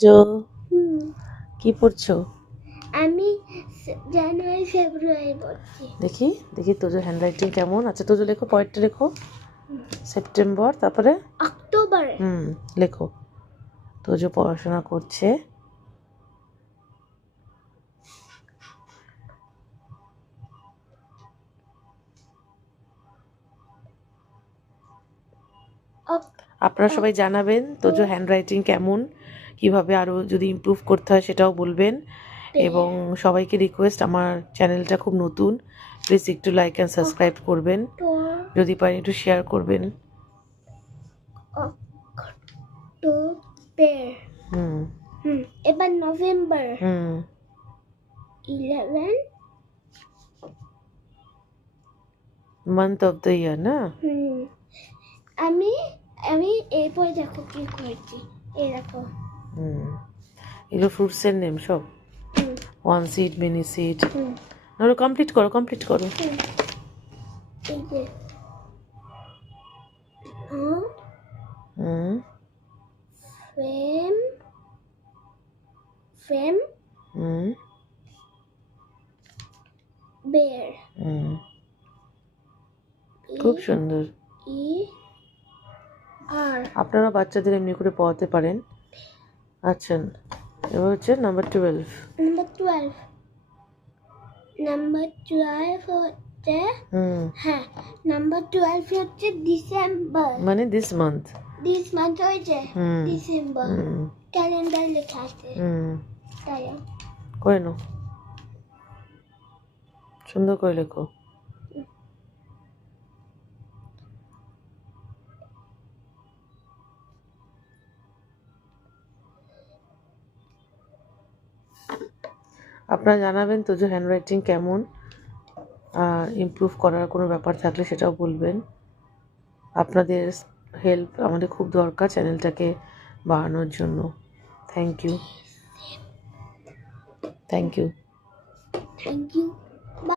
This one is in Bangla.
জো হুম কি পড়ছো? আমি জানুয়ারি ফেব্রুয়ারি পড়ছি। দেখি দেখি তোজোর হ্যান্ডরাইটিং কেমন। আচ্ছা তোজো লেখো, পরেরটা লেখো। সেপ্টেম্বর, তারপরে অক্টোবরে লেখো। তোজো পড়াশোনা করছে। আপনারা সবাই জানাবেন তোজো হ্যান্ডরাইটিং কেমন, কিভাবে আরও যদি ইমপ্রুভ করতে হয় সেটাও বলবেন। এবং সবাইকে রিকোয়েস্ট, আমার চ্যানেলটা খুব নতুন, প্লিজ একটু লাইক অ্যান্ড সাবস্ক্রাইব করবেন, যদি পারেন একটু শেয়ার করবেন। অক্টোবর এবার November 11 month of the year না। আমি আমি এরপর দেখো কি করেছি। এই দেখো এগুলো ফ্রুটসের নেম সব, ওয়ান সিড, মেনি সিড। ধরো কমপ্লিট করো, কমপ্লিট করো। এই যে ফ্রেম ফ্রেম বের খুব সুন্দর। ই আর আপনারা বাচ্চাদের এমনি করে পড়াতে পারেন। আচ্ছা, এবার হচ্ছে নাম্বার 12। নাম্বার 12 হচ্ছে হ্যাঁ নাম্বার 12 হচ্ছে ডিসেম্বর, মানে দিস মান্থ হয়েছে ডিসেম্বর, ক্যালেন্ডার লেখা আছে তাই করে নাও, সুন্দর করে লেখো। আপনারা জানাবেন তোজো হ্যান্ডরাইটিং কেমন, আর ইমপ্রুভ করার কোনো ব্যাপার থাকলে সেটাও বলবেন। আপনাদের হেল্প আমাদের খুব দরকার চ্যানেলটাকে বাড়ানোর জন্য। Thank you, thank you. Thank you.